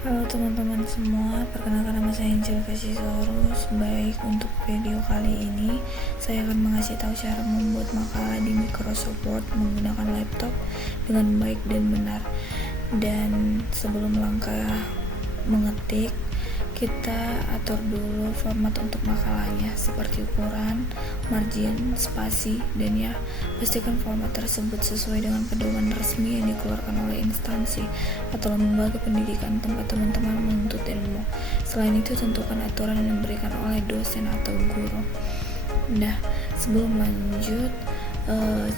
Halo teman-teman semua, perkenalkan nama saya Angel Kasisorus. Baik, untuk video kali ini saya akan mengasih tahu cara membuat makalah di Microsoft Word menggunakan laptop dengan baik dan benar. Dan sebelum langkah mengetik, kita atur dulu format untuk makalahnya seperti ukuran, margin, spasi, dan ya pastikan format tersebut sesuai dengan pedoman resmi yang dikeluarkan oleh instansi atau lembaga pendidikan tempat teman-teman menuntut ilmu. Selain itu, tentukan aturan yang diberikan oleh dosen atau guru. Nah, sebelum lanjut,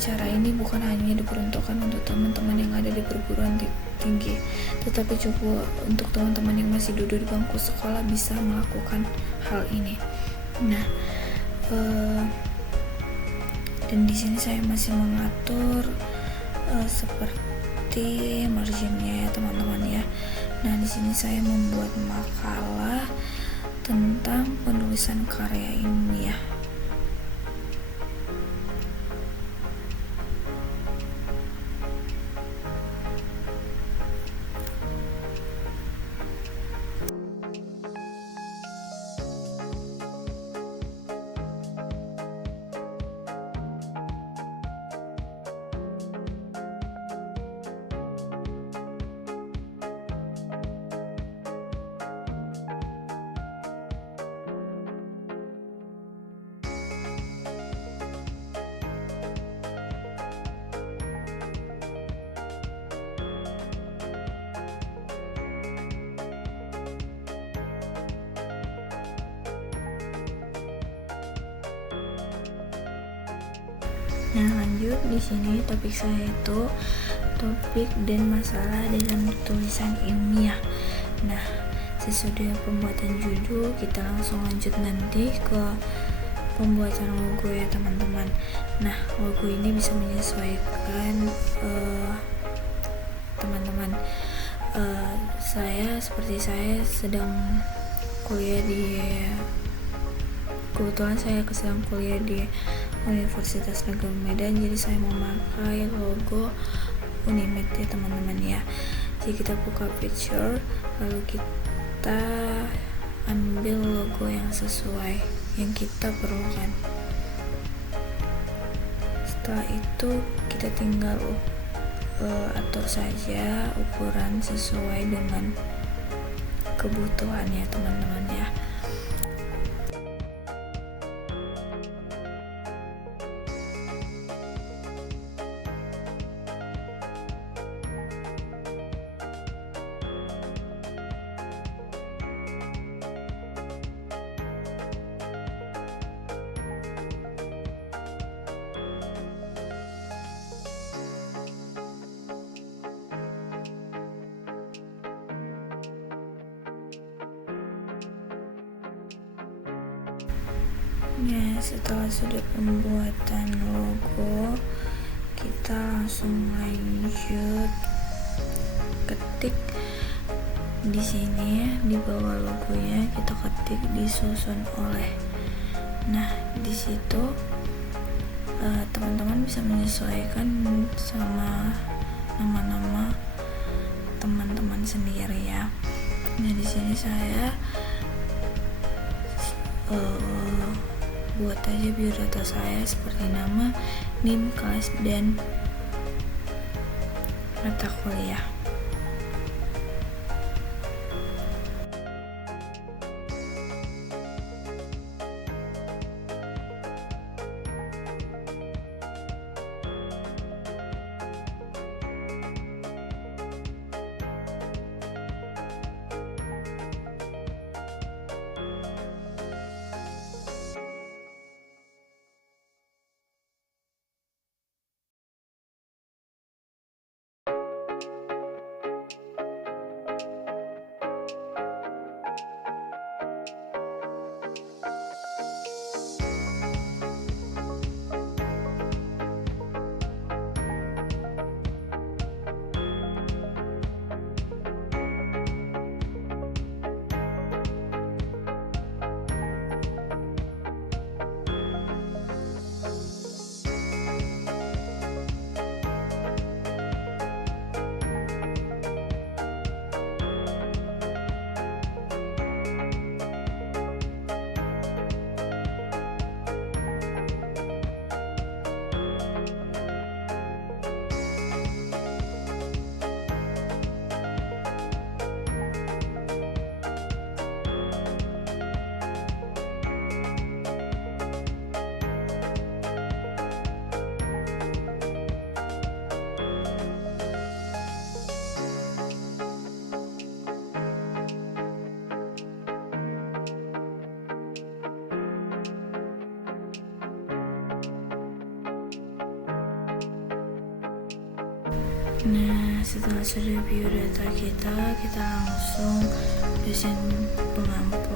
cara ini bukan hanya diperuntukkan untuk teman-teman yang ada di perguruan tinggi, tetapi juga untuk teman-teman yang masih duduk di bangku sekolah bisa melakukan hal ini. Nah, dan di sini saya masih mengatur seperti marginnya ya teman-teman ya. Nah, di sini saya membuat makalah tentang penulisan karya ilmiah. Nah, lanjut di sini topik saya itu topik dan masalah dalam tulisan ilmiah. Nah, sesudah pembuatan judul, kita langsung lanjut nanti ke pembuatan logo ya teman-teman. Nah, logo ini bisa menyesuaikan teman-teman. Saya sedang kuliah di kebetulan saya sedang kuliah di Universitas Negeri Medan, jadi saya memakai logo Unimed ya teman-teman ya. Jadi kita buka picture, lalu kita ambil logo yang sesuai yang kita perlukan. Setelah itu kita tinggal atur saja ukuran sesuai dengan kebutuhan ya teman-teman ya. Ya, setelah sudah pembuatan logo, kita langsung lanjut ketik di sini ya, di bawah logonya kita ketik disusun oleh. Nah, di situ teman-teman bisa menyesuaikan sama nama-nama teman-teman sendiri ya. Nah, di sini saya buat aja biodata saya seperti nama, NIM, kelas, dan mata kuliah. Nah, setelah sudah biodata kita langsung dosen pengampu.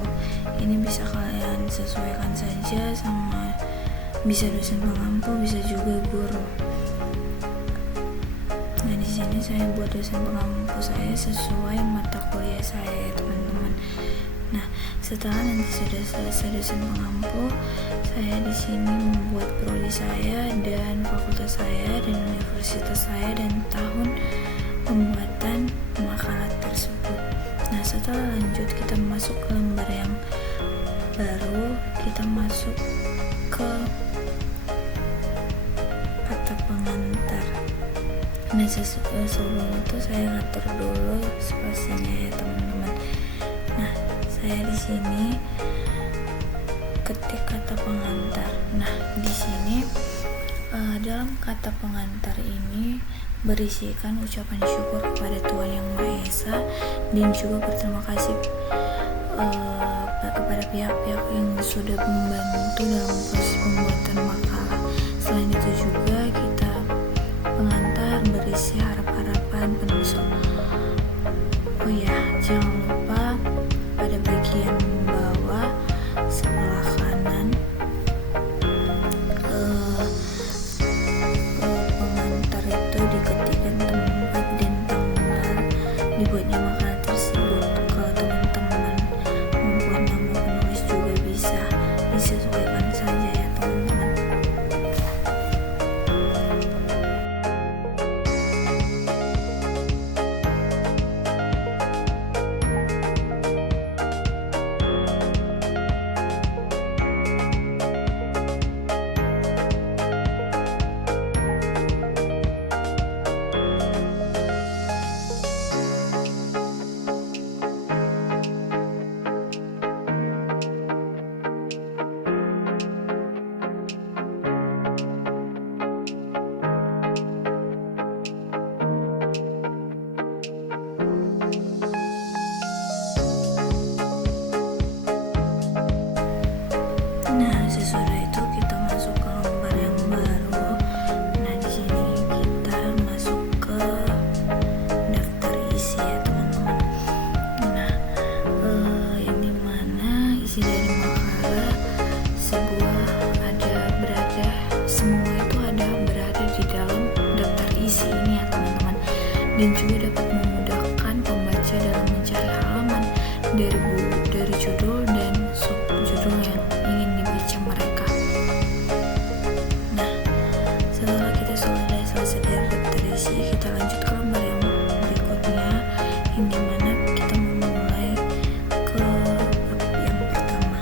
Ini bisa kalian sesuaikan saja sama bisa dosen pengampu, bisa juga guru. Nah, di sini saya buat dosen pengampu saya sesuai mata kuliah saya, teman-teman. Nah, setelah nanti sudah selesai dosen pengampu, saya di sini membuat prodi saya dan fakultas saya dan universitas saya dan tahun pembuatan makalah tersebut. Nah, setelah lanjut kita masuk ke lembar yang baru, kita masuk ke kata pengantar. Nah, sebelum itu saya ngatur dulu spasinya ya, teman-teman. Nah, saya di sini ketik kata pengantar. Nah, di sini dalam kata pengantar ini berisikan ucapan syukur kepada Tuhan Yang Maha Esa dan juga berterima kasih kepada pihak-pihak yang sudah membantu dalam proses pembuatan makalah. Selain itu juga kita pengantar berisi harap-harapan penulis. Oh ya, jangan lupa pada bagian bawah sebelah kanan pengantar itu diketikkan tempat dan tanggal dibuatnya makalah tersebut. Kalau teman-teman membuat nama penulis juga bisa disesuaikan saja ya, teman-teman. Nah, sesudah itu kita masuk ke lembar yang baru. Nah, di sini kita masuk ke daftar isi ya, teman-teman. Nah, yang dimana isi dari makalah semua itu ada berada di dalam daftar isi ini ya, teman-teman. Dan juga dapat memudahkan pembaca dalam mencari halaman dari judul dan subjudul yang ingin dibaca mereka. Nah, setelah kita sudah selesai dari daftar isi, kita lanjut ke lembar yang berikutnya, yang dimana kita memulai ke bab yang pertama.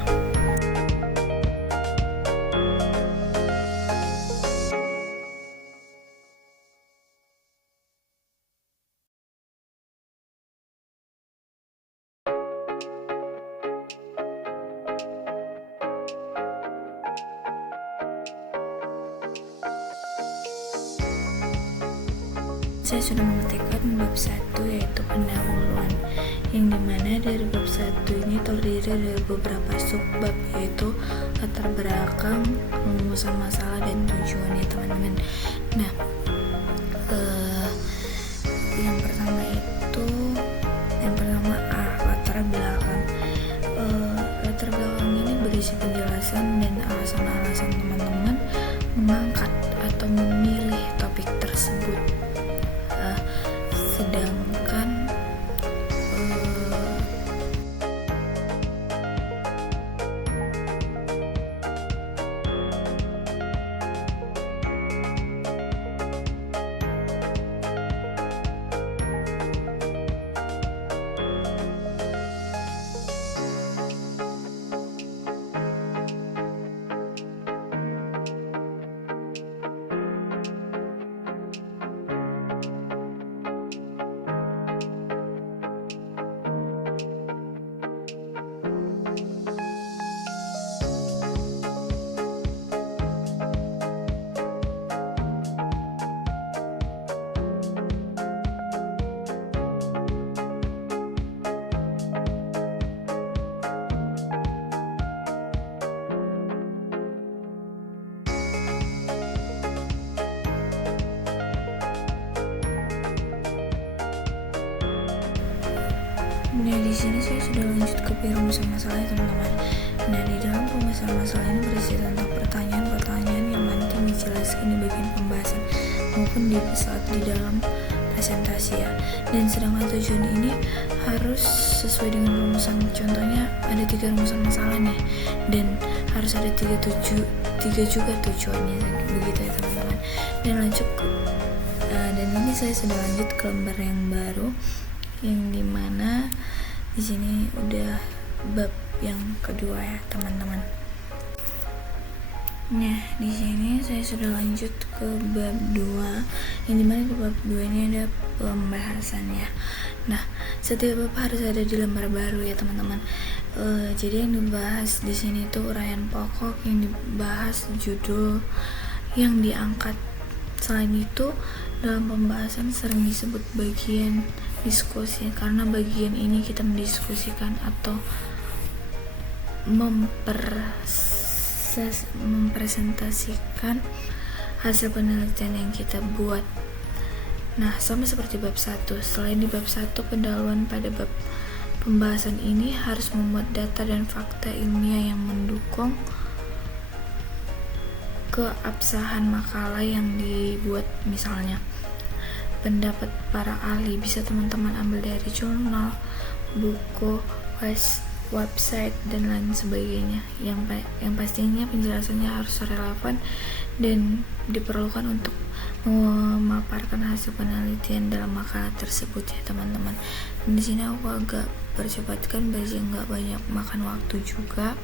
Saya sudah memetikkan bab 1, yaitu pendahuluan, yang dimana dari bab 1 ini terdiri dari beberapa subbab, yaitu latar belakang, rumusan masalah, dan tujuan ya, teman-teman. Nah, yang pertama latar belakang. Latar belakang ini berisi penjelasan dan alasan-alasan teman-teman mengangkat atau memilih topik tersebut. Sedangkan Nah, di sini saya sudah lanjut ke perumusan masalah ya teman-teman. Nah, di dalam perumusan masalah ini berisi tentang pertanyaan-pertanyaan yang nanti dijelaskan di bagian pembahasan maupun di saat di dalam presentasi ya. Dan sedangkan tujuan ini harus sesuai dengan rumusan. Contohnya ada 3 rumusan masalah nih, dan harus ada tiga juga tujuannya, begitu ya teman-teman. Dan lanjut dan ini saya sudah lanjut ke lembar yang baru, yang dimana di sini udah bab yang kedua ya teman-teman. Nah, di sini saya sudah lanjut ke bab 2, yang dimana di bab 2 ini ada pembahasannya. Nah, setiap bab harus ada di lembar baru ya teman-teman. Jadi yang dibahas di sini itu uraian pokok, yang dibahas judul yang diangkat. Selain itu, dalam pembahasan sering disebut bagian diskusi, karena bagian ini kita mendiskusikan atau mempresentasikan hasil penelitian yang kita buat. Nah, sama seperti bab 1. Selain di bab 1, pendahuluan pada bab pembahasan ini harus membuat data dan fakta ilmiah yang mendukung keabsahan makalah yang dibuat. Misalnya, pendapat para ahli bisa teman-teman ambil dari jurnal, buku, website, dan lain sebagainya. Yang pastinya penjelasannya harus relevan dan diperlukan untuk memaparkan hasil penelitian dalam makalah tersebut ya teman-teman. Dan di sini aku agak percepatkan biar nggak banyak makan waktu juga.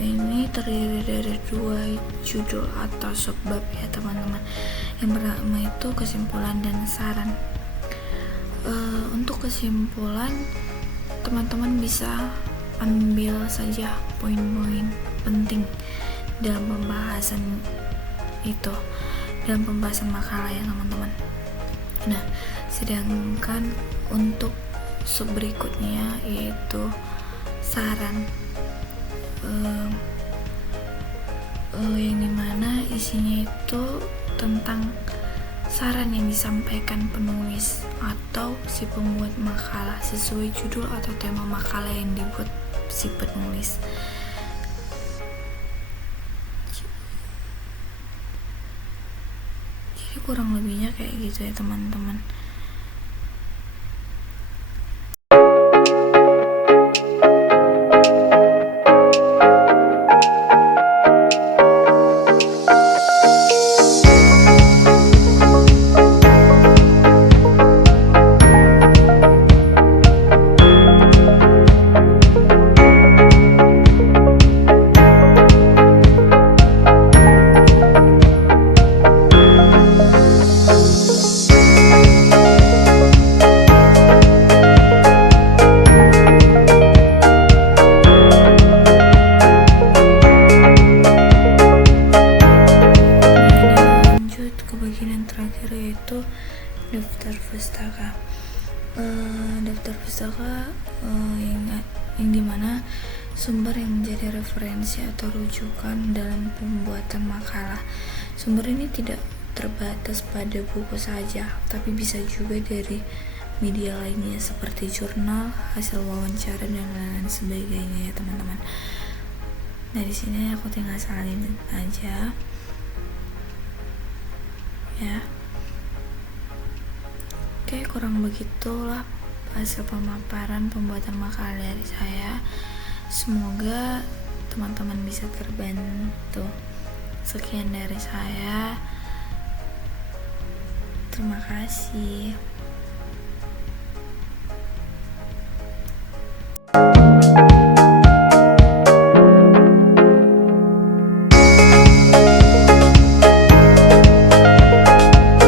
ini terdiri dari 2 judul atau subbab ya teman-teman. Yang pertama itu kesimpulan dan saran. Untuk kesimpulan, teman-teman bisa ambil saja poin-poin penting dalam pembahasan itu, dalam pembahasan makalah ya teman-teman. Nah, sedangkan untuk sub berikutnya yaitu saran, yang dimana isinya itu tentang saran yang disampaikan penulis atau si pembuat makalah sesuai judul atau tema makalah yang dibuat si penulis. Jadi kurang lebihnya kayak gitu ya teman-teman. Yaitu daftar pustaka. Daftar pustaka yang dimana sumber yang menjadi referensi atau rujukan dalam pembuatan makalah. Sumber ini tidak terbatas pada buku saja, tapi bisa juga dari media lainnya seperti jurnal, hasil wawancara dan lain-lain sebagainya ya teman-teman. Nah di sini aku tinggal salin aja ya. Oke, kurang begitulah hasil pemaparan pembuatan makalah dari saya. Semoga teman-teman bisa terbantu. Sekian dari saya. Terima kasih.